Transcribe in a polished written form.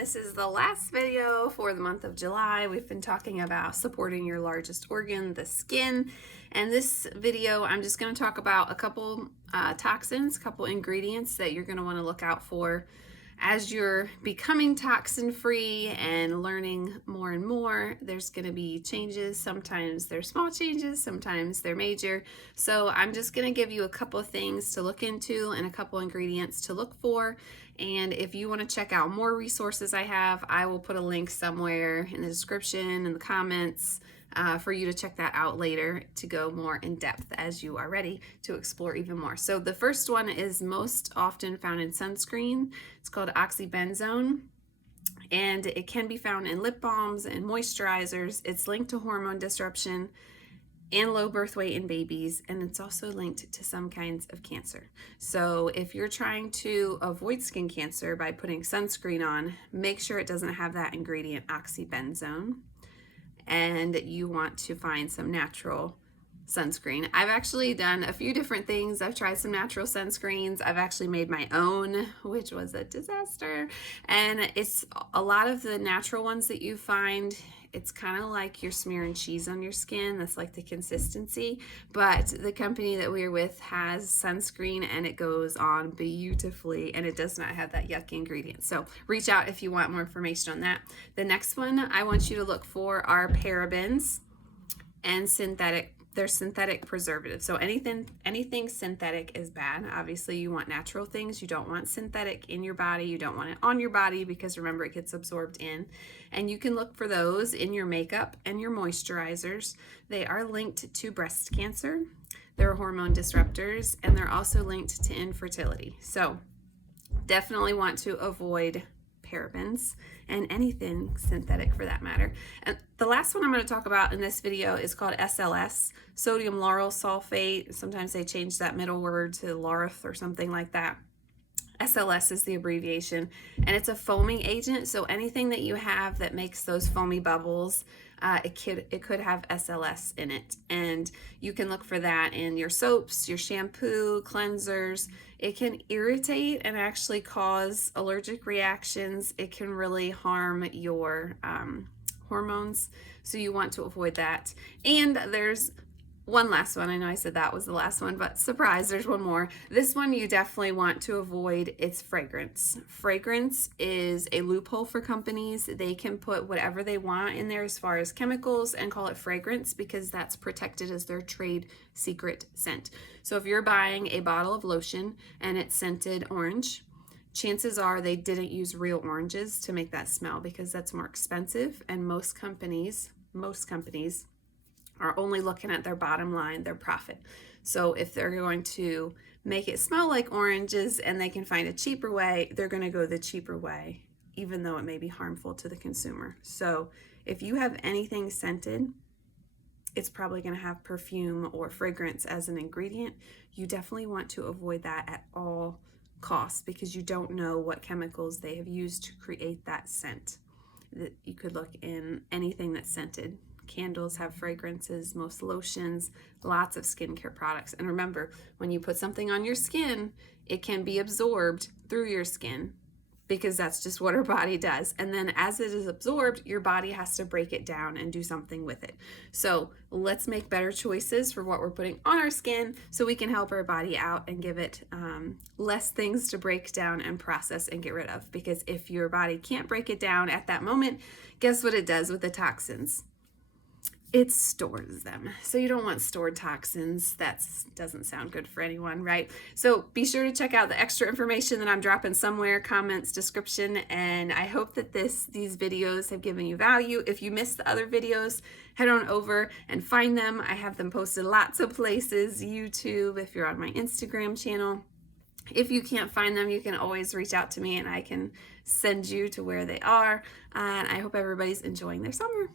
this is the last video for the month of July. We've been talking about supporting your largest organ, the skin. And this video, I'm just going to talk about a couple toxins, a couple ingredients that you're going to want to look out for as you're becoming toxin-free and learning more and more. There's going to be changes. Sometimes they're small changes, sometimes they're major. So I'm just going to give you a couple of things to look into and a couple ingredients to look for. And if you want to check out more resources I have, I will put a link somewhere in the description, in the comments, for you to check that out later to go more in depth as you are ready to explore even more. So the first one is most often found in sunscreen. It's called oxybenzone, and it can be found in lip balms and moisturizers. It's linked to hormone disruption and low birth weight in babies, and it's also linked to some kinds of cancer. So if you're trying to avoid skin cancer by putting sunscreen on, make sure it doesn't have that ingredient oxybenzone. And you want to find some natural sunscreen. I've actually done a few different things. I've tried some natural sunscreens. I've actually made my own, which was a disaster. And it's a lot of the natural ones that you find, it's kind of like you're smearing cheese on your skin. That's like the consistency. But the company that we're with has sunscreen and it goes on beautifully and it does not have that yucky ingredient. So reach out if you want more information on that. The next one I want you to look for are parabens and synthetic. They're synthetic preservatives. So anything synthetic is bad. Obviously, you want natural things. You don't want synthetic in your body. You don't want it on your body because remember, it gets absorbed in. And you can look for those in your makeup and your moisturizers. They are linked to breast cancer. They're hormone disruptors, and they're also linked to infertility. So definitely want to avoid parabens and anything synthetic for that matter. And the last one I'm going to talk about in this video is called SLS, sodium lauryl sulfate. Sometimes they change that middle word to laureth or something like that. SLS is the abbreviation, and it's a foaming agent. So anything that you have that makes those foamy bubbles, it could have SLS in it, and you can look for that in your soaps, your shampoo, cleansers. It can irritate and actually cause allergic reactions. It can really harm your hormones, so you want to avoid that. And there's one last one. I know I said that was the last one, but surprise, there's one more. This one you definitely want to avoid. It's fragrance. Fragrance is a loophole for companies. They can put whatever they want in there as far as chemicals and call it fragrance because that's protected as their trade secret scent. So if you're buying a bottle of lotion and it's scented orange, chances are they didn't use real oranges to make that smell because that's more expensive, and most companies are only looking at their bottom line, their profit. So if they're going to make it smell like oranges and they can find a cheaper way, they're going to go the cheaper way, even though it may be harmful to the consumer. So if you have anything scented, it's probably going to have perfume or fragrance as an ingredient. You definitely want to avoid that at all costs because you don't know what chemicals they have used to create that scent. You could look in anything that's scented. Candles have fragrances, most lotions, lots of skincare products. And remember, when you put something on your skin, it can be absorbed through your skin because that's just what our body does. And then as it is absorbed, your body has to break it down and do something with it. So let's make better choices for what we're putting on our skin so we can help our body out and give it less things to break down and process and get rid of. Because if your body can't break it down at that moment, guess what it does with the toxins? It stores them. So you don't want stored toxins. That doesn't sound good for anyone, right? So be sure to check out the extra information that I'm dropping somewhere, comments, description, and I hope that these videos have given you value. If you missed the other videos, head on over and find them. I have them posted lots of places, YouTube, if you're on my Instagram channel. If you can't find them, you can always reach out to me and I can send you to where they are. And I hope everybody's enjoying their summer.